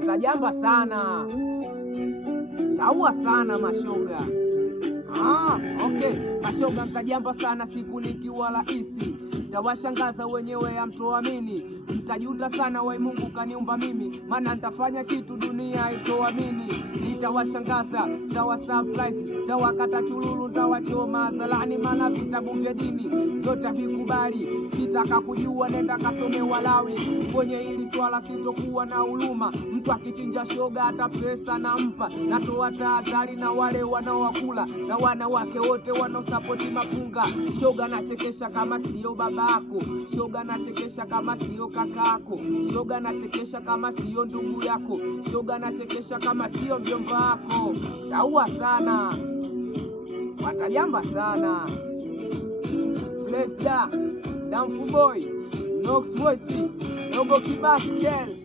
watajamba sana, taua sana mashoga. Okay, mashoga mtajamba sana siku nikiwa raisi, tawashangaza wenyewe hamtoamini, mtajuta sana wai Mungu kaniumba mimi, maana nitafanya kitu dunia itoamini. Nitawashangaza, tawasurprise, tawakata chululu, tawachoma zalani, maana vitabu vya dini vyote vikubali. Kitaka kujua nenda kasome Walawi, kwenye hili swala sitokuwa na huruma. Mtu akichinja shoga hata pesa nampa, natoa tahadhari na wale wanaowakula na wanawake wote wanaosapoti mapunga. Shoga nachekesha kama sio babako, shoga nachekesha kama sio kakako, shoga nachekesha kama sio ndugu yako, shoga nachekesha kama sio mjomba wako. Taua sana, watajamba sana. Blessda, Damfu Boy, Nox Voice, Dogo Kibaskel.